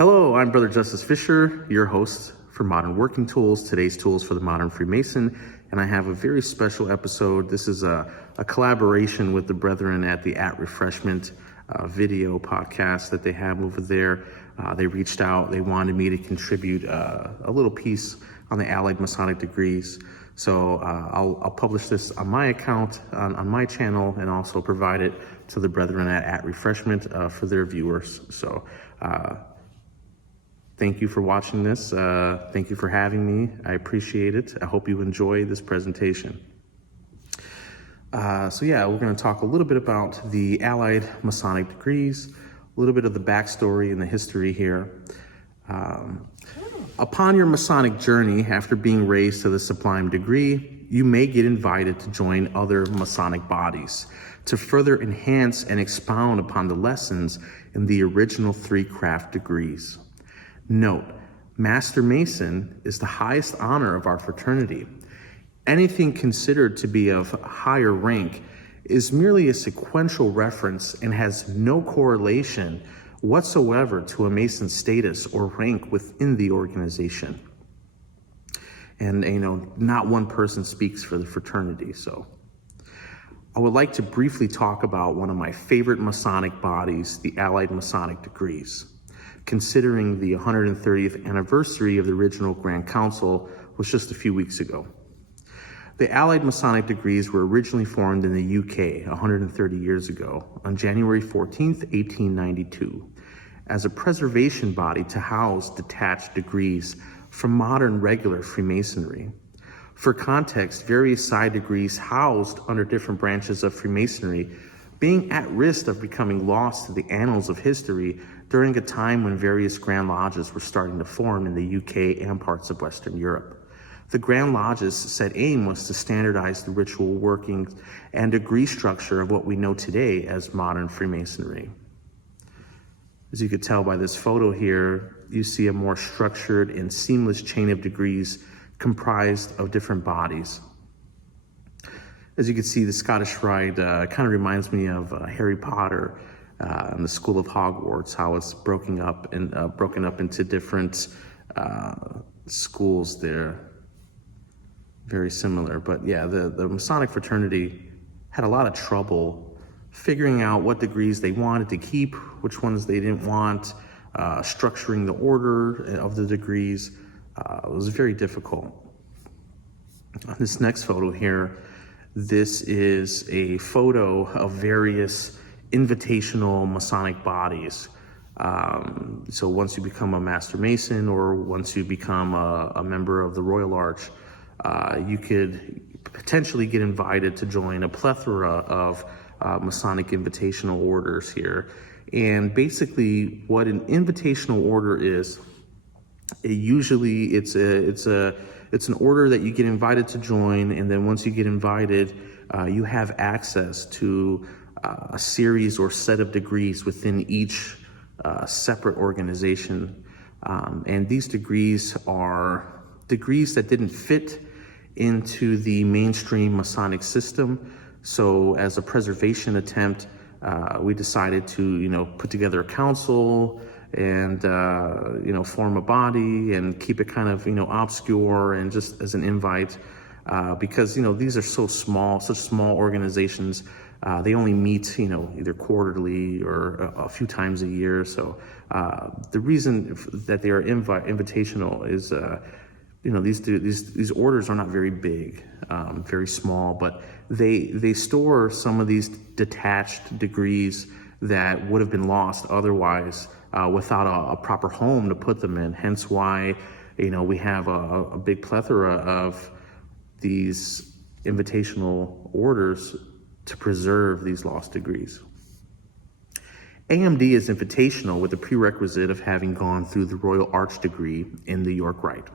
Hello, I'm Brother Justice Fisher, your host for Modern Working Tools, today's tools for the modern Freemason, and I have a very special episode. This is a collaboration with the brethren at the At Refreshment video podcast that they have over there. They reached out, they wanted me to contribute a little piece on the Allied Masonic Degrees. So I'll publish this on my account, on my channel, and also provide it to the brethren at Refreshment for their viewers. So thank you for watching this. Thank you for having me. I appreciate it. I hope you enjoy this presentation. So yeah, we're going to talk a little bit about the Allied Masonic Degrees, a little bit of the backstory and the history here. Upon your Masonic journey, after being raised to the sublime degree, you may get invited to join other Masonic bodies to further enhance and expound upon the lessons in the original 3 craft degrees. Note, Master Mason is the highest honor of our fraternity. Anything considered to be of higher rank is merely a sequential reference and has no correlation whatsoever to a Mason status or rank within the organization. And, not one person speaks for the fraternity. So I would like to briefly talk about one of my favorite Masonic bodies, the Allied Masonic Degrees. Considering the 130th anniversary of the original Grand Council was just a few weeks ago. The Allied Masonic Degrees were originally formed in the UK 130 years ago on January 14th, 1892, as a preservation body to house detached degrees from modern regular Freemasonry. For context, various side degrees housed under different branches of Freemasonry being at risk of becoming lost to the annals of history during a time when various Grand Lodges were starting to form in the UK and parts of Western Europe. The Grand Lodge's set aim was to standardize the ritual workings and degree structure of what we know today as modern Freemasonry. As you could tell by this photo here, you see a more structured and seamless chain of degrees comprised of different bodies. As you can see, the Scottish Rite kind of reminds me of Harry Potter and the School of Hogwarts, how it's broken up into different schools there. Very similar, but yeah, the Masonic fraternity had a lot of trouble figuring out what degrees they wanted to keep, which ones they didn't want, structuring the order of the degrees. It was very difficult. On this next photo here, this is a photo of various invitational Masonic bodies. So once you become a Master Mason or once you become a member of the Royal Arch, you could potentially get invited to join a plethora of Masonic invitational orders here. And basically what an invitational order is, it's an order that you get invited to join, and then once you get invited, you have access to a series or set of degrees within each separate organization. And these degrees are degrees that didn't fit into the mainstream Masonic system. So as a preservation attempt, we decided to, put together a council and, form a body and keep it kind of, obscure and just as an invite, because, these are such small organizations. They only meet, either quarterly or a few times a year. So the reason that they are invitational is, these orders are not very big, very small, but they store some of these detached degrees that would have been lost otherwise without a proper home to put them in. Hence why, we have a big plethora of these invitational orders to preserve these lost degrees. AMD is invitational with the prerequisite of having gone through the Royal Arch degree in the York Rite.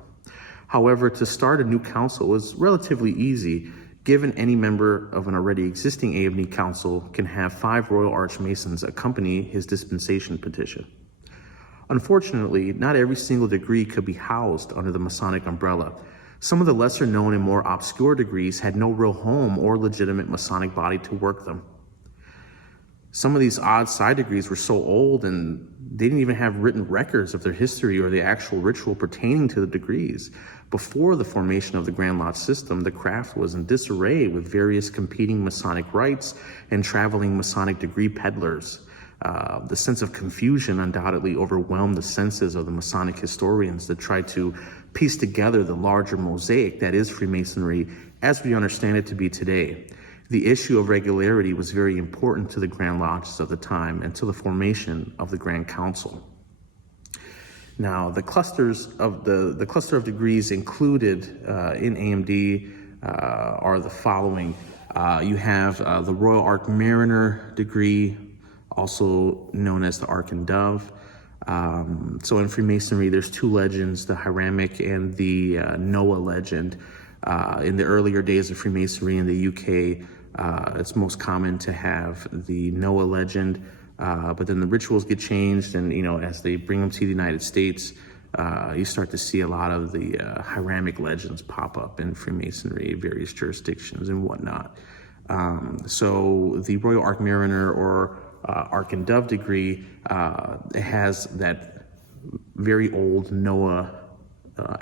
However, to start a new council is relatively easy, given any member of an already existing AMD council can have 5 Royal Arch Masons accompany his dispensation petition. Unfortunately, not every single degree could be housed under the Masonic umbrella. Some of the lesser known and more obscure degrees had no real home or legitimate Masonic body to work them. Some of these odd side degrees were so old and they didn't even have written records of their history or the actual ritual pertaining to the degrees. Before the formation of the Grand Lodge system, the craft was in disarray with various competing Masonic rites and traveling Masonic degree peddlers. The sense of confusion undoubtedly overwhelmed the senses of the Masonic historians that tried to piece together the larger mosaic that is Freemasonry as we understand it to be today. The issue of regularity was very important to the Grand Lodges of the time and to the formation of the Grand Council. Now, the cluster of degrees included in AMD are the following. You have the Royal Ark Mariner degree, also known as the Arkan Dove. So in Freemasonry, there's two legends, the Hiramic and the Noah legend. In the earlier days of Freemasonry in the UK, it's most common to have the Noah legend, but then the rituals get changed, and as they bring them to the United States, you start to see a lot of the Hiramic legends pop up in Freemasonry, various jurisdictions and whatnot. So the Royal Ark Mariner or Arkan Dove degree has that very old Noah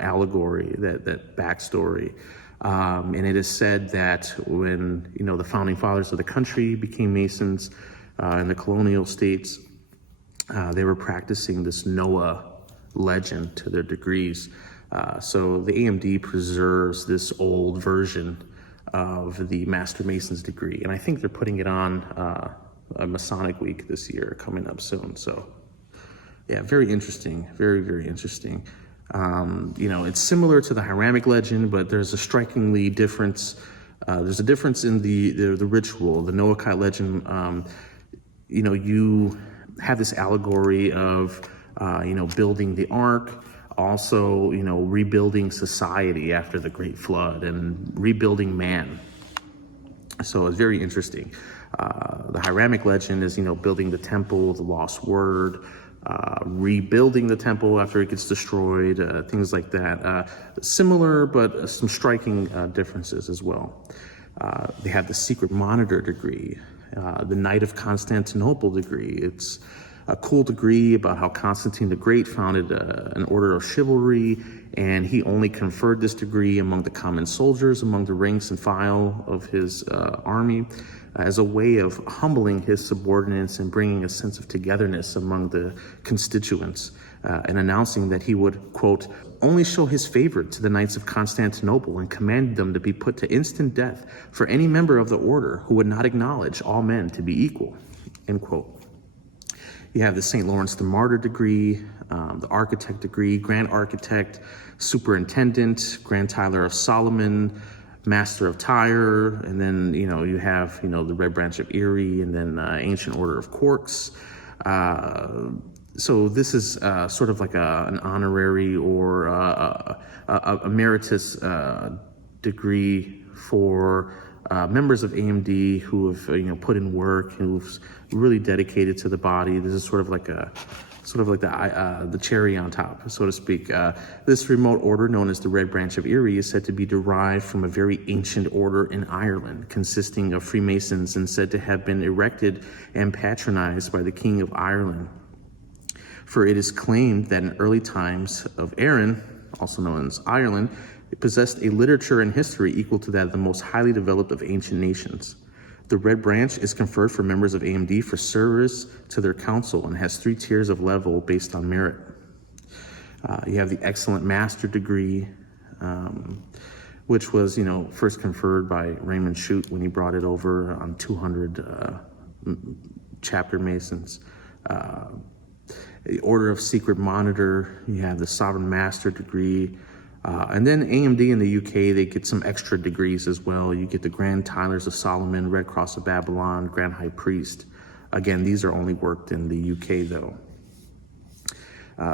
allegory, that backstory. And it is said that when the founding fathers of the country became Masons in the colonial states, they were practicing this Noah legend to their degrees. So the AMD preserves this old version of the Master Mason's degree, and I think they're putting it on a Masonic Week this year coming up soon. So yeah, very interesting, very, very interesting. It's similar to the Hiramic legend, but there's a strikingly difference. There's a difference in the ritual. The Noahide legend, you have this allegory of, building the ark, also, rebuilding society after the Great Flood and rebuilding man. So it's very interesting. The Hiramic legend is, building the temple, the lost word, rebuilding the temple after it gets destroyed, things like that. Similar, but some striking differences as well. They have the Secret Monitor degree, the Knight of Constantinople degree. It's a cool degree about how Constantine the Great founded an order of chivalry, and he only conferred this degree among the common soldiers, among the ranks and file of his army, as a way of humbling his subordinates and bringing a sense of togetherness among the constituents, and announcing that he would, quote, only show his favor to the Knights of Constantinople and commanded them to be put to instant death for any member of the order who would not acknowledge all men to be equal, end quote. You have the St. Lawrence the Martyr degree, the Architect degree, Grand Architect, Superintendent, Grand Tyler of Solomon, Master of Tyre, and then, you have, the Red Branch of Erie, and then Ancient Order of Corks. So this is sort of like an honorary or a emeritus degree for members of AMD who have, put in work, who've really dedicated to the body. This is sort of like the cherry on top, so to speak. This remote order, known as the Red Branch of Erie, is said to be derived from a very ancient order in Ireland, consisting of Freemasons and said to have been erected and patronized by the King of Ireland. For it is claimed that in early times of Erin, also known as Ireland, it possessed a literature and history equal to that of the most highly developed of ancient nations. The Red Branch is conferred for members of AMD for service to their council and has 3 tiers of level based on merit. You have the Excellent Master degree, which was, first conferred by Raymond Shute when he brought it over on 200 chapter Masons. The Order of Secret Monitor, you have the Sovereign Master degree, and then AMD in the UK, they get some extra degrees as well. You get the Grand Tylers of Solomon, Red Cross of Babylon, Grand High Priest. Again, these are only worked in the UK though.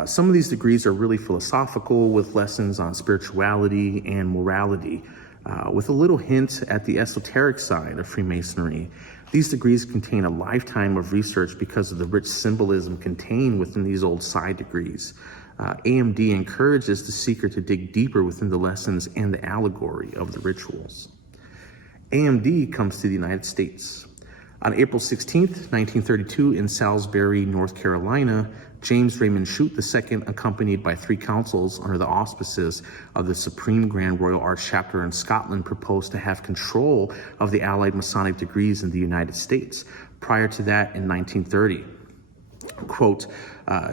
Some of these degrees are really philosophical with lessons on spirituality and morality, with a little hint at the esoteric side of Freemasonry. These degrees contain a lifetime of research because of the rich symbolism contained within these old side degrees. AMD encourages the seeker to dig deeper within the lessons and the allegory of the rituals. AMD comes to the United States. On April 16th, 1932, in Salisbury, North Carolina, James Raymond Shute II, accompanied by 3 councils under the auspices of the Supreme Grand Royal Arch Chapter in Scotland, proposed to have control of the Allied Masonic Degrees in the United States. Prior to that, in 1930, quote,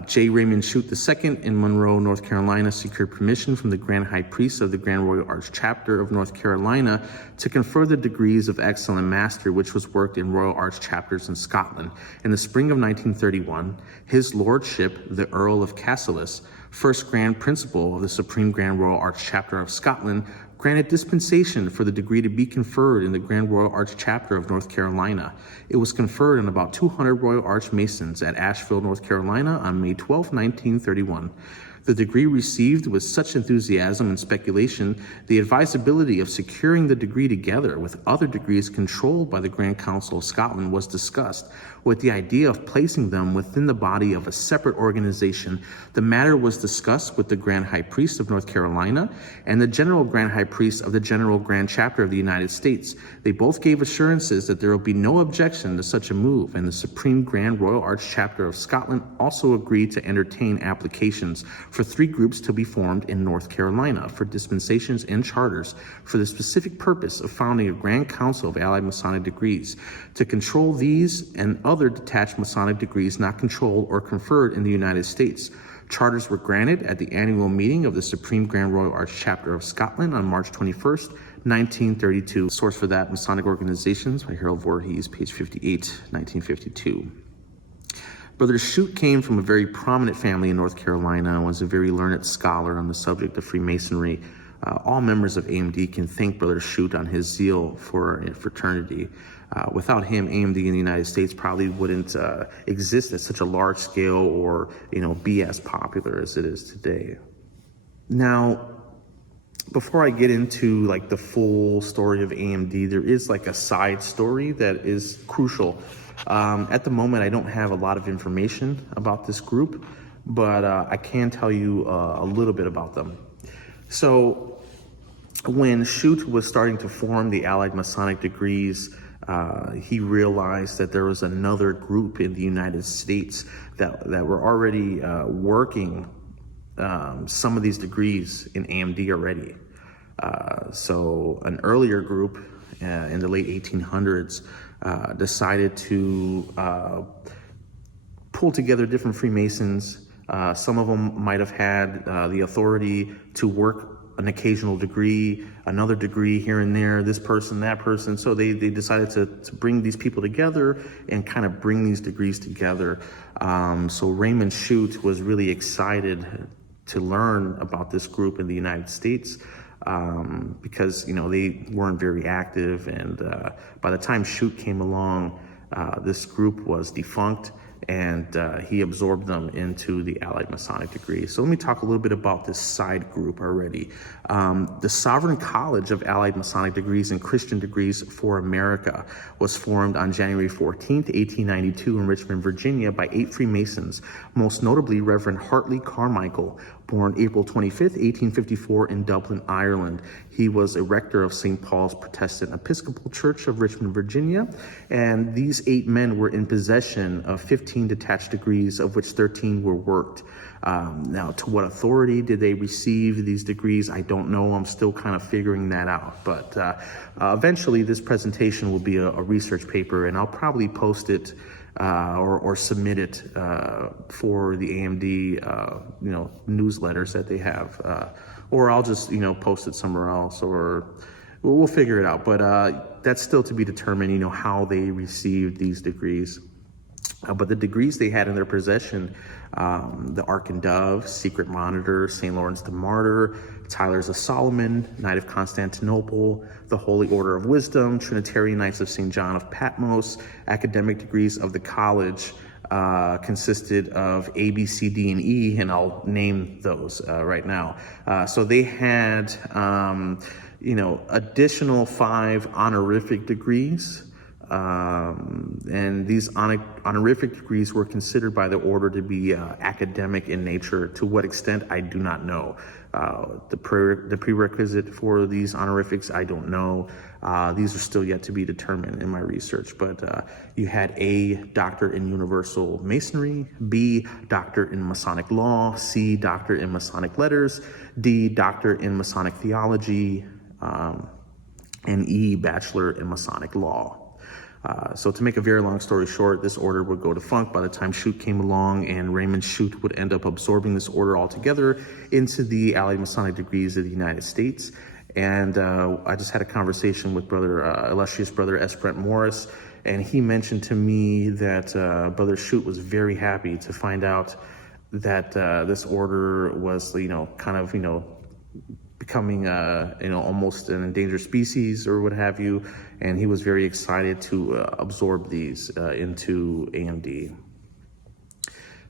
J. Raymond Shute II in Monroe, North Carolina, secured permission from the Grand High Priest of the Grand Royal Arch Chapter of North Carolina to confer the degrees of Excellent Master, which was worked in Royal Arch Chapters in Scotland. In the spring of 1931, His Lordship, the Earl of Cassilis, first Grand Principal of the Supreme Grand Royal Arch Chapter of Scotland, granted dispensation for the degree to be conferred in the Grand Royal Arch Chapter of North Carolina. It was conferred on about 200 Royal Arch Masons at Asheville, North Carolina on May 12, 1931. The degree received with such enthusiasm and speculation, the advisability of securing the degree together with other degrees controlled by the Grand Council of Scotland was discussed, with the idea of placing them within the body of a separate organization. The matter was discussed with the Grand High Priest of North Carolina and the General Grand High Priest of the General Grand Chapter of the United States. They both gave assurances that there will be no objection to such a move, and the Supreme Grand Royal Arch Chapter of Scotland also agreed to entertain applications for 3 groups to be formed in North Carolina for dispensations and charters for the specific purpose of founding a Grand Council of Allied Masonic Degrees to control these and other detached Masonic degrees not controlled or conferred in the United States. Charters were granted at the annual meeting of the Supreme Grand Royal Arch Chapter of Scotland on March 21st, 1932. Source for that, Masonic Organizations by Harold Voorhees, page 58, 1952. Brother Shute came from a very prominent family in North Carolina and was a very learned scholar on the subject of Freemasonry. All members of AMD can thank Brother Shute on his zeal for fraternity. Without him, AMD in the United States probably wouldn't exist at such a large scale or, be as popular as it is today. Now, before I get into the full story of AMD, there is a side story that is crucial. At the moment, I don't have a lot of information about this group, but I can tell you a little bit about them. So when Shute was starting to form the Allied Masonic Degrees, he realized that there was another group in the United States that were already working some of these degrees in AMD already. So an earlier group in the late 1800s decided to pull together different Freemasons. Some of them might have had the authority to work an occasional degree, another degree here and there, this person, that person. So they decided to bring these people together and kind of bring these degrees together. So Raymond Shute was really excited to learn about this group in the United States because, they weren't very active. And by the time Shute came along, this group was defunct, and he absorbed them into the Allied Masonic Degrees. So let me talk a little bit about this side group already. The Sovereign College of Allied Masonic Degrees and Christian Degrees for America was formed on January 14th, 1892 in Richmond, Virginia by 8 Freemasons, most notably Reverend Hartley Carmichael, born April 25th, 1854 in Dublin, Ireland. He was a rector of St. Paul's Protestant Episcopal Church of Richmond, Virginia, and these 8 men were in possession of 15 detached degrees, of which 13 were worked. Now, to what authority did they receive these degrees? I don't know. I'm still kind of figuring that out. But eventually, this presentation will be a research paper, and I'll probably post it or submit it for the AMD, newsletters that they have, or I'll just, post it somewhere else, or we'll figure it out. But that's still to be determined, how they received these degrees. But the degrees they had in their possession, the Arkan Dove, Secret Monitor, St. Lawrence the Martyr, Tylers of Solomon, Knight of Constantinople, the Holy Order of Wisdom, Trinitarian Knights of St. John of Patmos, academic degrees of the college consisted of A, B, C, D, and E, and I'll name those right now. So they had, additional 5 honorific degrees, And these honorific degrees were considered by the order to be academic in nature. To what extent, I do not know. The prerequisite for these honorifics, I don't know. These are still yet to be determined in my research. But you had A, Doctor in Universal Masonry, B, Doctor in Masonic Law, C, Doctor in Masonic Letters, D, Doctor in Masonic Theology, and E, Bachelor in Masonic Law. So to make a very long story short, this order would go defunct by the time Shute came along, and Raymond Shute would end up absorbing this order altogether into the Allied Masonic Degrees of the United States. And I just had a conversation with illustrious brother S. Brent Morris, and he mentioned to me that Brother Shute was very happy to find out that this order was, becoming, almost an endangered species or what have you. And he was very excited to absorb these into AMD. You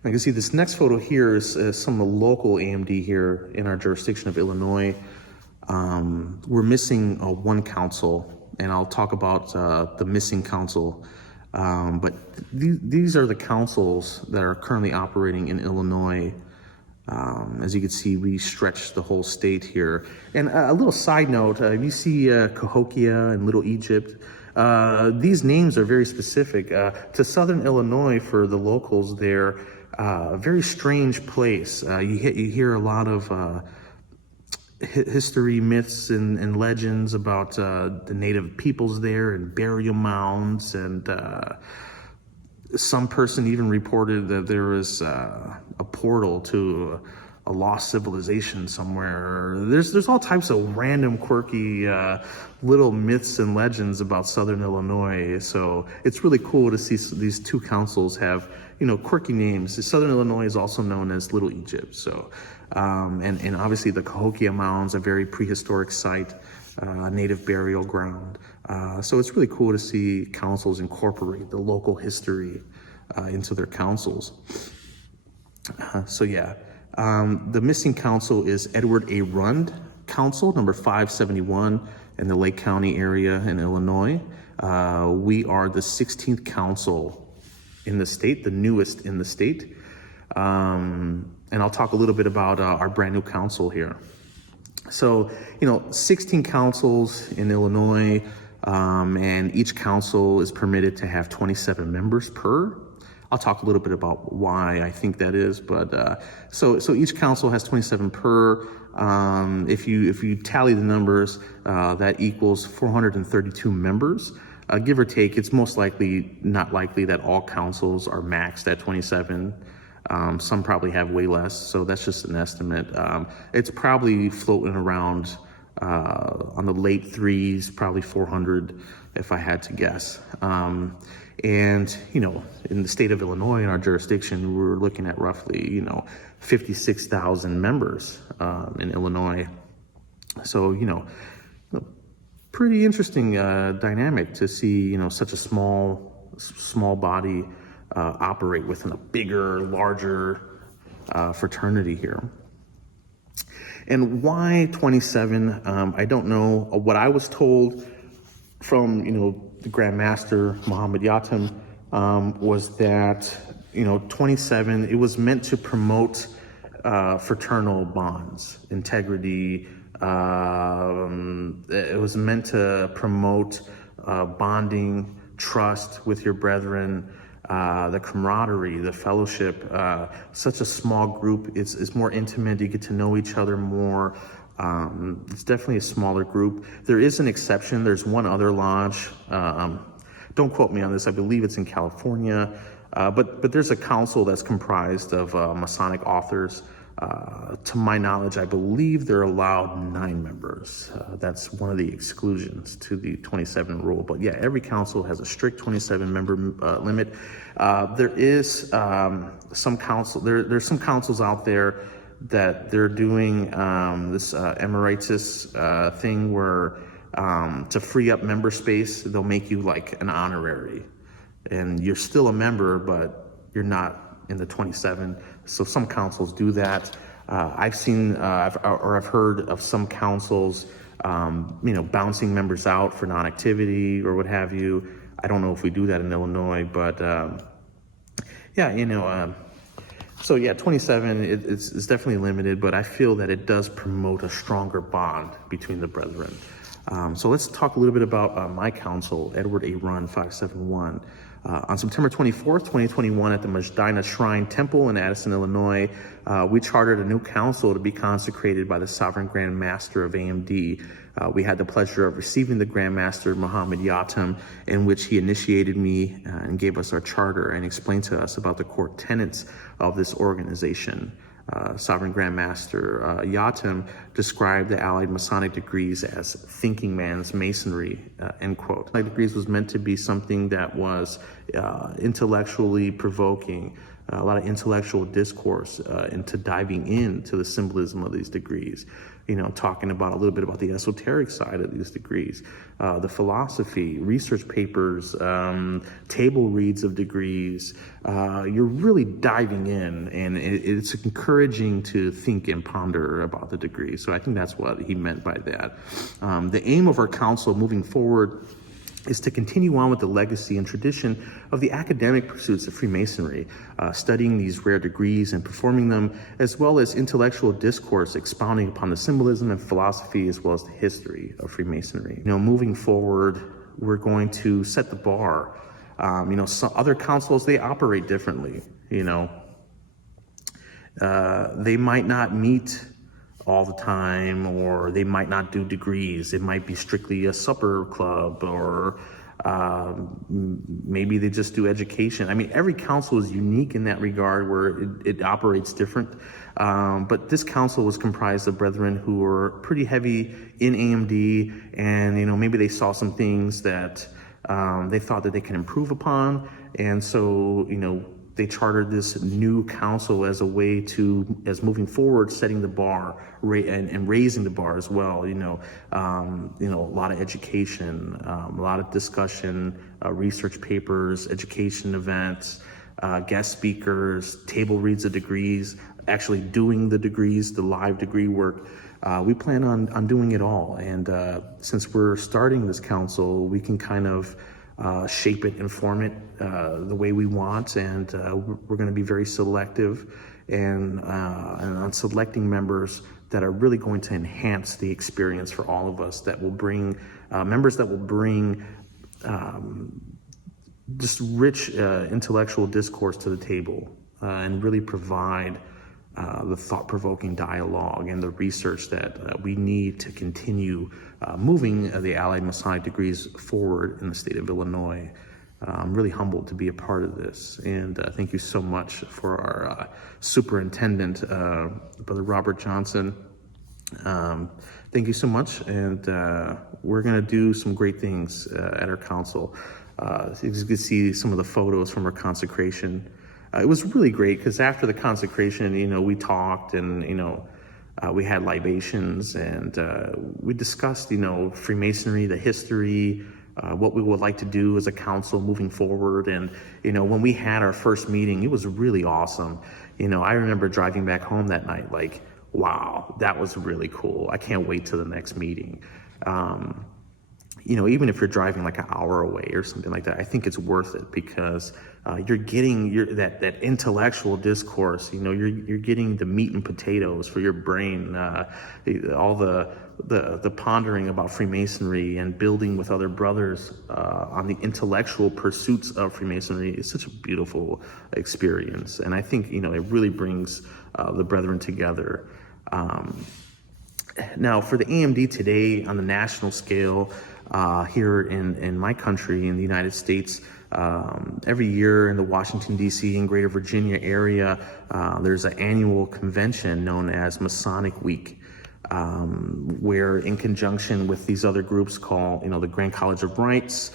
can see this next photo here is some of the local AMD here in our jurisdiction of Illinois. We're missing one council, and I'll talk about the missing council. But these are the councils that are currently operating in Illinois. As you can see, we stretch the whole state here. And a little side note, you see Cahokia and Little Egypt. These names are very specific. To Southern Illinois, for the locals there, a very strange place. You hear a lot of history, myths, and legends about the native peoples there, and burial mounds, and some person even reported that there was a portal to a lost civilization somewhere. There's all types of random, quirky little myths and legends about Southern Illinois. So it's really cool to see these two councils have, quirky names. Southern Illinois is also known as Little Egypt. So, and obviously the Cahokia Mounds, a very prehistoric site, native burial ground. So it's really cool to see councils incorporate the local history into their councils. The missing council is Edward A. Rund Council, number 571 in the Lake County area in Illinois. We are the 16th council in the state, the newest in the state. And I'll talk a little bit about our brand new council here. So, 16 councils in Illinois, and each council is permitted to have 27 members per. I'll talk a little bit about why I think that is, but so each council has 27 per. If you tally the numbers, that equals 432 members. Give or take, it's most likely not likely that all councils are maxed at 27. Some probably have way less, so that's just an estimate. It's probably floating around on the late threes, probably 400 if I had to guess. And, in the state of Illinois, in our jurisdiction, we're looking at roughly, 56,000 members in Illinois. So, pretty interesting dynamic to see, such a small body operate within a bigger, larger fraternity here. And why 27? I don't know. What I was told from, the Grand Master Muhammad Yatim was that, 27, it was meant to promote fraternal bonds, integrity. It was meant to promote bonding, trust with your brethren, the camaraderie, the fellowship. Such a small group, it's more intimate. You get to know each other more. It's definitely a smaller group. There is an exception. There's one other lodge. Don't quote me on this. I believe it's in California. But there's a council that's comprised of Masonic authors. To my knowledge, I believe they're allowed 9 members. That's one of the exclusions to the 27 rule. But yeah, every council has a strict 27 member limit. There is some council. There's some councils out there that they're doing this emeritus thing where to free up member space, they'll make you like an honorary, and you're still a member, but you're not in the 27. So some councils do that. I've seen I've heard of some councils, bouncing members out for non-activity or what have you. I don't know if we do that in Illinois, but yeah, so yeah, 27, it's definitely limited, but I feel that it does promote a stronger bond between the brethren. So let's talk a little bit about my council, Edward A. Run 571. On September 24th, 2021, at the Medina Shrine Temple in Addison, Illinois, we chartered a new council to be consecrated by the Sovereign Grand Master of AMD. We had the pleasure of receiving the Grand Master, Muhammad Yatem, in which he initiated me and gave us our charter and explained to us about the core tenets of this organization. Sovereign Grand Master Yatem described the Allied Masonic Degrees as thinking man's masonry, end quote. Allied Degrees was meant to be something that was intellectually provoking, a lot of intellectual discourse into diving into the symbolism of these degrees. Talking about a little bit about the esoteric side of these degrees, the philosophy, research papers, table reads of degrees. You're really diving in, and it's encouraging to think and ponder about the degrees. So I think that's what he meant by that. The aim of our council moving forward is to continue on with the legacy and tradition of the academic pursuits of Freemasonry, studying these rare degrees and performing them, as well as intellectual discourse expounding upon the symbolism and philosophy, as well as the history of Freemasonry. Moving forward, we're going to set the bar. Some other councils, they operate differently. They might not meet all the time, or they might not do degrees. It might be strictly a supper club, or maybe they just do education. I mean, every council is unique in that regard, where it operates different. But this council was comprised of brethren who were pretty heavy in AMD, and maybe they saw some things that they thought that they can improve upon, and so they chartered this new council as a way as moving forward, setting the bar and raising the bar as well. A lot of education, a lot of discussion, research papers, education events, guest speakers, table reads of degrees, actually doing the degrees, the live degree work. We plan on doing it all. And since we're starting this council, we can kind of shape it and form it the way we want, and we're going to be very selective and on selecting members that are really going to enhance the experience for all of us, that will bring members that will bring just rich intellectual discourse to the table and really provide the thought-provoking dialogue and the research that we need to continue moving the Allied Masonic Degrees forward in the state of Illinois. I'm really humbled to be a part of this, and thank you so much for our superintendent, Brother Robert Johnson. Thank you so much, and we're going to do some great things at our council. You can see some of the photos from our consecration. It was really great because after the consecration, we talked, and we had libations, and we discussed, Freemasonry, the history, what we would like to do as a council moving forward. And when we had our first meeting, it was really awesome. I remember driving back home that night, like, wow, that was really cool. I can't wait to the next meeting. Even if you're driving like an hour away or something like that, I think it's worth it, because you're getting that intellectual discourse. You're getting the meat and potatoes for your brain, all the pondering about Freemasonry and building with other brothers on the intellectual pursuits of Freemasonry is such a beautiful experience, and I think it really brings the brethren together. Now, for the AMD today on the national scale, here in my country, in the United States, every year in the Washington, D.C. and Greater Virginia area, there's an annual convention known as Masonic Week, where in conjunction with these other groups called, the Grand College of Rites,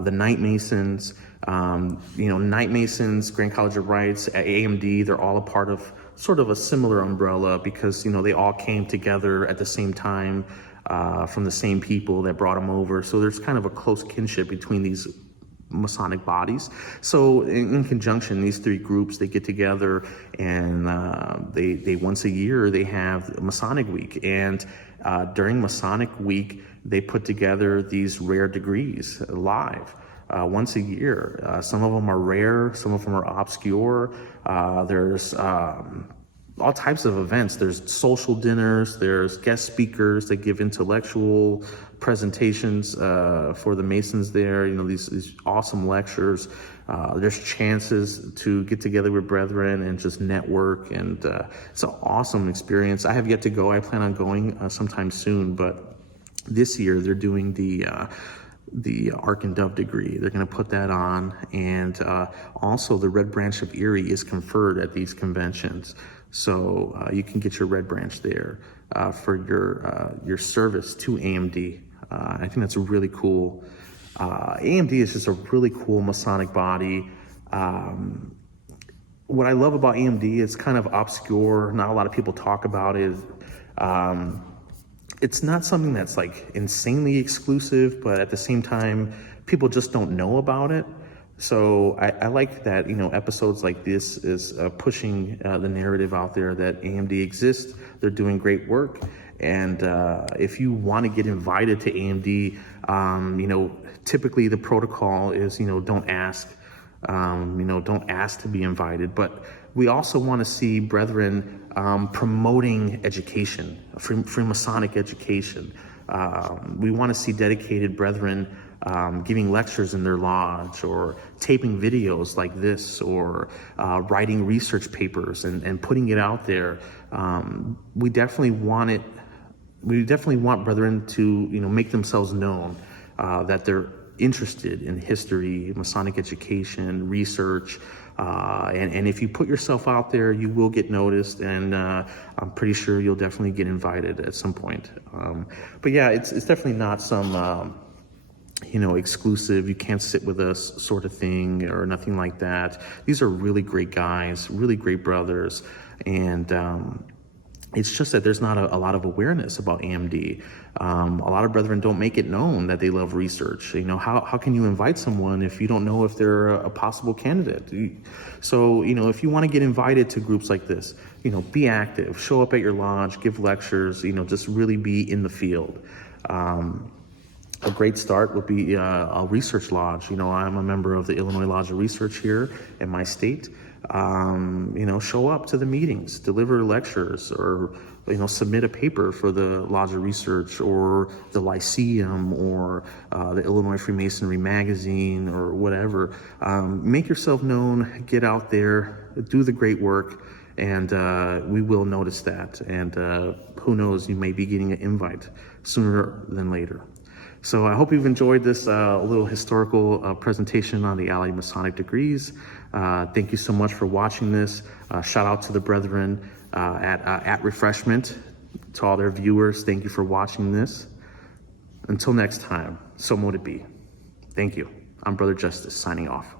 the Night Masons, Night Masons, Grand College of Rites, AMD, they're all a part of sort of a similar umbrella, because, they all came together at the same time, from the same people that brought them over. So there's kind of a close kinship between these Masonic bodies. So in conjunction, these three groups, they get together, and they once a year, they have Masonic Week. And during Masonic Week, they put together these rare degrees live. once a year. Some of them are rare, some of them are obscure. There's all types of events. There's social dinners, there's guest speakers that give intellectual presentations for the Masons there, these awesome lectures. There's chances to get together with brethren and just network, and it's an awesome experience. I have yet to go. I plan on going sometime soon, but this year they're doing the Arkan degree. They're going to put that on, and also the Red Branch of Erie is conferred at these conventions. So you can get your Red Branch there for your service to AMD. I think that's really cool. AMD is just a really cool Masonic body. What I love about AMD, it's kind of obscure. Not a lot of people talk about it. It's not something that's like insanely exclusive, but at the same time, people just don't know about it. So I like that, episodes like this is pushing the narrative out there that AMD exists. They're doing great work. And if you want to get invited to AMD, typically the protocol is, don't ask, don't ask to be invited. But we also want to see brethren promoting education, free Masonic education. We want to see dedicated brethren giving lectures in their lodge, or taping videos like this, or writing research papers and putting it out there. We definitely want brethren to, make themselves known, that they're interested in history, Masonic education, research, and if you put yourself out there, you will get noticed, and I'm pretty sure you'll definitely get invited at some point. But yeah, it's definitely not some exclusive, you can't sit with us sort of thing, or nothing like that. These are really great guys, really great brothers, and it's just that there's not a lot of awareness about AMD. A lot of brethren don't make it known that they love research. How can you invite someone if you don't know if they're a possible candidate? So, if you want to get invited to groups like this, be active, show up at your lodge, give lectures, just really be in the field. A great start would be a research lodge. I'm a member of the Illinois Lodge of Research here in my state. Show up to the meetings, deliver lectures, or submit a paper for the Lodge of Research, or the Lyceum, or the Illinois Freemasonry magazine, or whatever. Make yourself known, get out there, do the great work, and we will notice that. And who knows, you may be getting an invite sooner than later. So I hope you've enjoyed this little historical presentation on the Allied Masonic Degrees. Thank you so much for watching this. Shout out to the brethren at Refreshment, to all their viewers. Thank you for watching this. Until next time, so mote it be. Thank you. I'm Brother Justice, signing off.